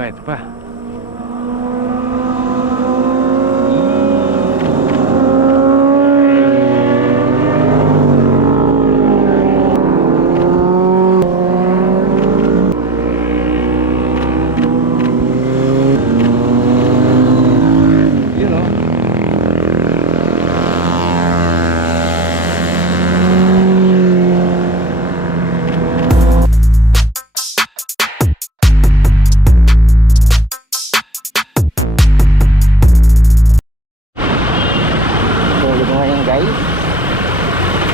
Ito pa.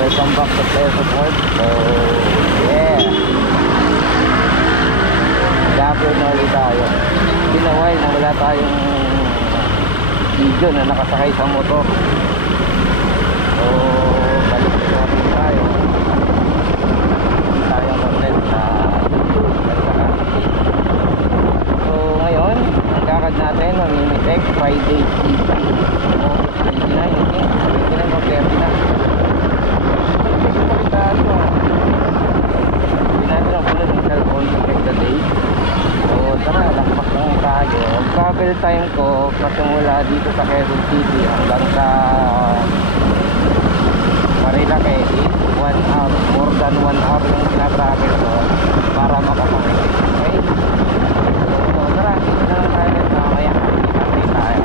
Welcome back to Player Support. So, yeah. Nag-upload na ulit tayo. Been a while na wala tayong video na nakasakay sa motor. So, balik natin tayo. Hindi tayo content sa YouTube. So, ngayon, ang kakad natin, mamimitek, Friday TV. August 29, okay? 29 o 30 na. Hindi natin ang pula ng cellphone to check the date. So tara, lakpak lang tayo. Ang travel time ko pasimula dito sa Quezon City hanggang sa Marilake is 1 hour. More than 1 hour yung pinatravel ko para makapakit. Okay? So tara, dito na lang tayo na mamaya. Update tayo.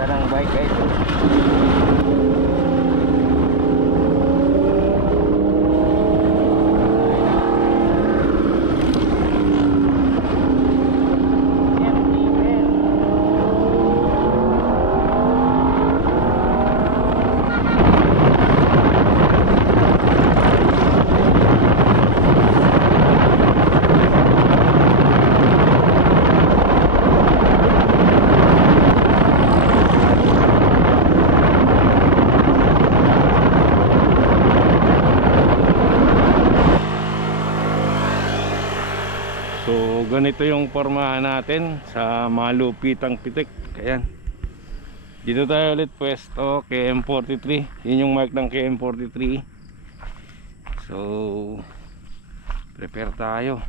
Ganda ng bike guys. So ganito yung pormahan natin sa malupitang pitik. Ayan. Dito tayo ulit pwesto KM43. Yun yung mark ng KM43. So prepare tayo.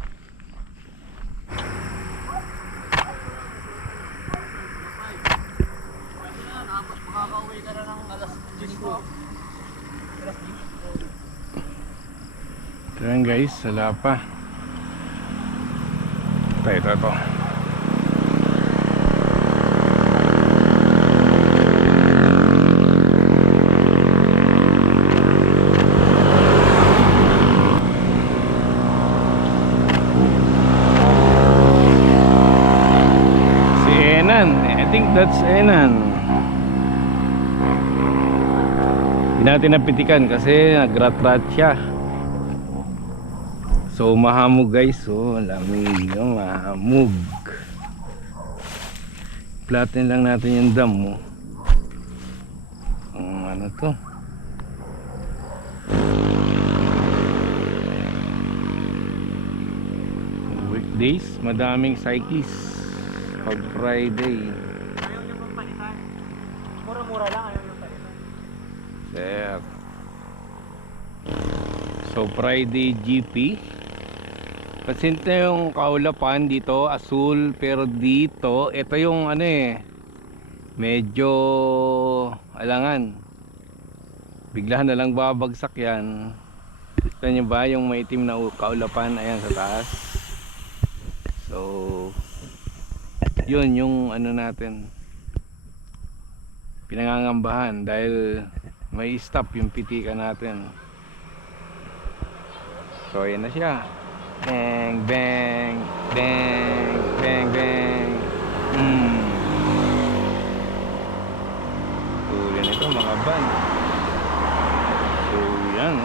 Makakauwi ka na ng alas 10 ko. Ayan guys, wala pa. Ito. Si Enan, I think that's Enan. Hindi natin napitikan kasi nagrat-rat siya. So mahamog guys, so lamig yung mahamog. Platin lang natin yung dam mo. Ano to? Weekdays, madaming cyclists. Pag Friday, Ayaw niyo pong palitan. Mura-mura lang, ayaw niyo palitan. sir. So Friday GP. Pansin na yung kaulapan dito, asul, pero dito, ito yung ano medyo alangan. Bigla na lang babagsak yan. Kita nyo ba yung maitim na kaulapan, ayan sa taas. So, yun yung ano natin, pinangangambahan dahil may stop yung pitikan natin. So, ayan na siya. Bang, bang, bang, bang, bang. Tuloy nito mga van. So yan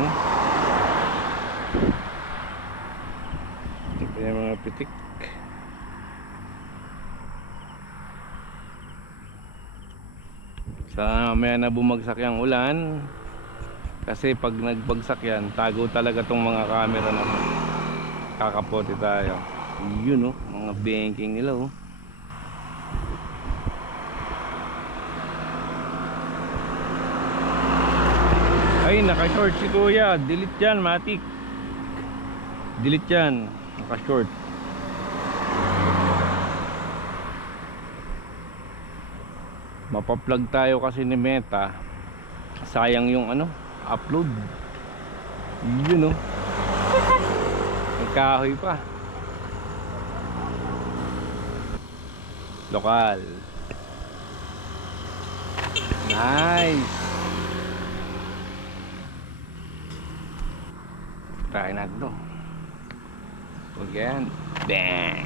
ito yung mga pitik. Sana mamaya na bumagsak yung ulan, kasi pag nagbagsak yan tago talaga tong mga camera naman. Kakapote tayo. Yun mga banking nila Ay, naka-short si kuya. Delete yan, matik. Delete yan. Naka-short. Mapaplug tayo kasi ni Meta. Sayang yung ano, upload. Yun, oh. May kahoy pa. Lokal. Nice. Try natin to. Huwag yan. Bang.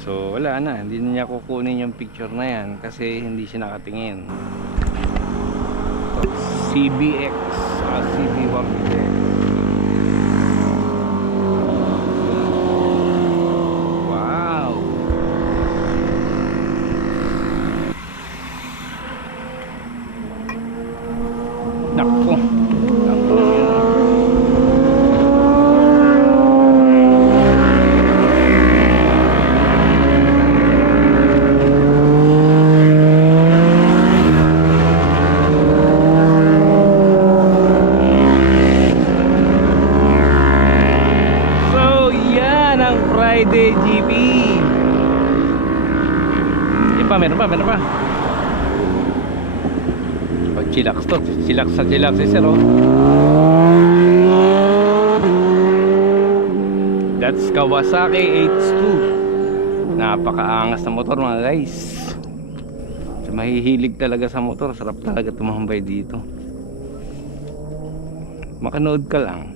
So wala na, hindi na niya kukunin yung picture na yan kasi hindi siya nakatingin. CBX, CB1BX. Wow. Nako. Nako yan. Friday GP. Meron pa. Oh, chillax to. Chillax si sir, oh. That's Kawasaki H2. Napakaangas na motor mga guys. So, mahihilig talaga sa motor. Sarap talaga tumambay dito. Makanood ka lang.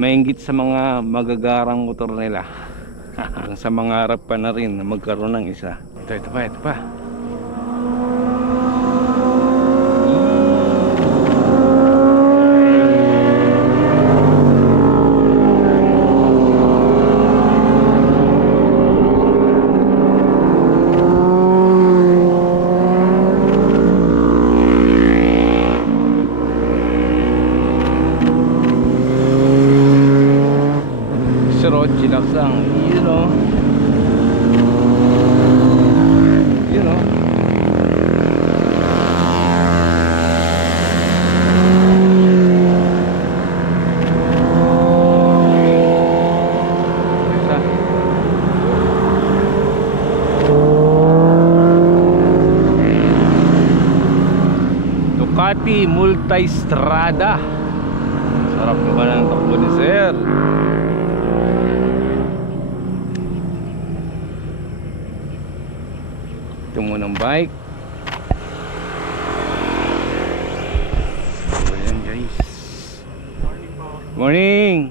Mainggit sa mga magagarang motor nila. Sa mga harap pa na rin na magkaroon ng isa. Ito pa. Chillax lang, you know. Ducati Multistrada. Sarap naman ang takbo ni sir. Ito munang bike. So, ayan guys. Morning.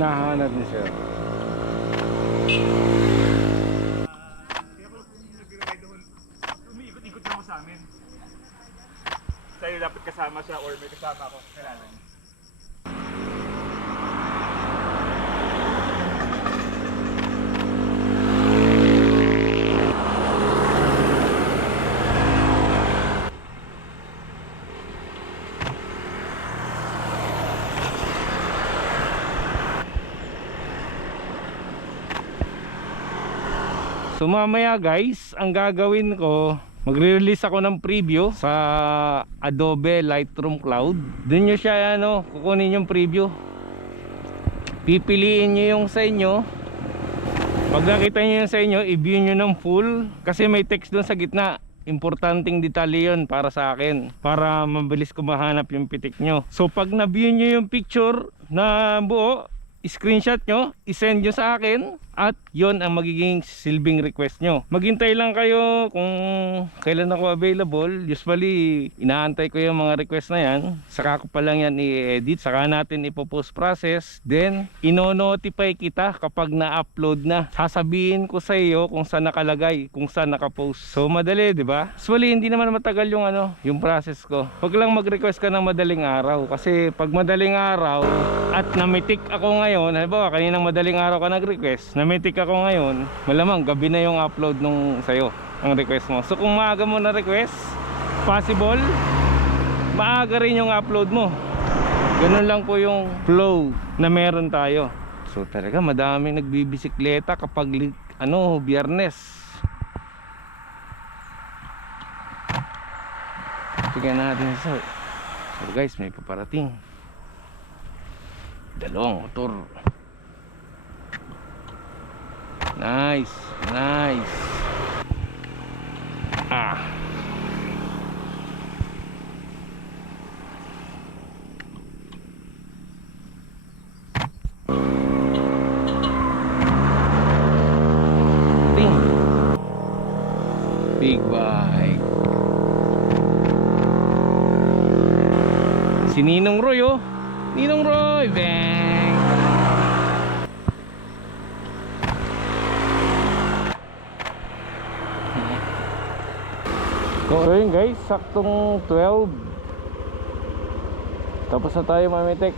Nahanap ni sir. Kaya pala kung nag-ride doon, umiikot-ikot na ako sa amin. Sa'yo dapat kasama siya or may kasama ako. Kailangan. So mamaya guys, ang gagawin ko, magre-release ako ng preview sa Adobe Lightroom Cloud. Doon nyo siya kukunin yung preview. Pipiliin nyo yung sa inyo. Pag nakita nyo yan sa inyo, i-view nyo ng full kasi may text doon sa gitna. Importanteng detalye yun para sa akin, para mabilis ko mahanap yung pitik nyo. So pag na-view nyo yung picture na buo, screenshot nyo, isend nyo sa akin, at yon ang magiging silbing request nyo. Maghintay lang kayo kung kailan ako available. Usually inaantay ko yung mga request na yan, saka ko pa lang yan i-edit, saka natin ipopost process, then ino-notify kita kapag na-upload na. Sasabihin ko sa iyo kung saan nakalagay, kung saan nakapost. So madali, di ba? Usually hindi naman matagal yung yung process ko. Huwag lang mag-request ka ng madaling araw, kasi pag madaling araw at namitik ako ngayon, halimbawa kaninang madaling araw ka nag-request, namitik ako ngayon, malamang gabi na yung upload nung sa'yo, ang request mo. So kung maaga mo na request, possible maaga rin yung upload mo. Ganun lang po yung flow na meron tayo. So talaga madaming nagbibisikleta kapag Biyernes. Tignan natin so guys, may paparating dalawang motor. Nice, nice. Ting. Big bike. Si Ninong Roy, oh. Ninong Roy, bang. So yun guys, saktong 12. Tapos na tayo mamitik.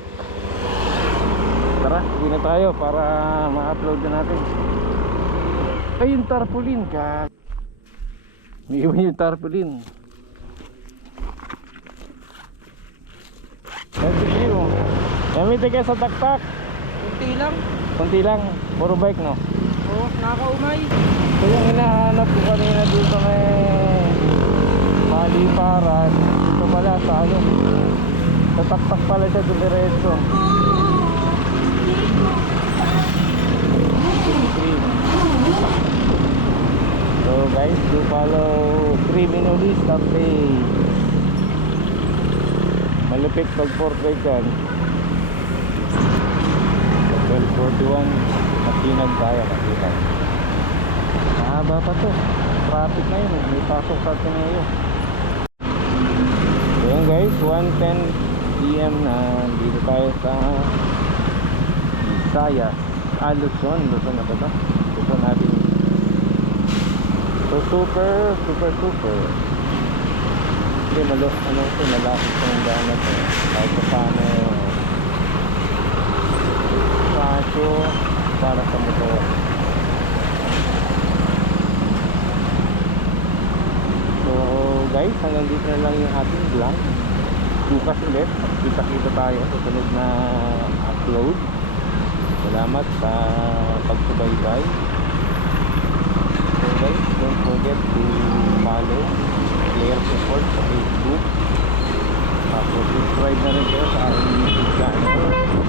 Tara, uwi na tayo para ma-upload na natin. Ay, yung tarpaulin ka. May iwan yung tarpaulin. Mamitik ka sa taktak. Kunti lang. Kunti lang, puro bike no? Oo, nakakaumay. So yung hinahanap ko kanina dito may maliparan, dito pala sa tataktak pala siya dumiretso. So guys, do follow Criminalista page. Malupit pag portrait yan. 12:41 Matinag tayo, Matinag. Mahaba pa to, traffic na yun, may pasok sa Ateneo. So yun guys, 1:10 PM na dito tayo sa Visayas, Luzon na ba ito? Luzon natin. So super hindi malapit yung daan na ito kahit pa paano pasyo para sa motor. So guys, hanggang dito na lang yung ating vlog. Bukas ulit, kita-kita tayo sa sunod na upload. Salamat sa pagsubaybay. So guys, don't forget to follow Player Support sa Facebook. Tapos subscribe na rin kayo sa aking YouTube channel.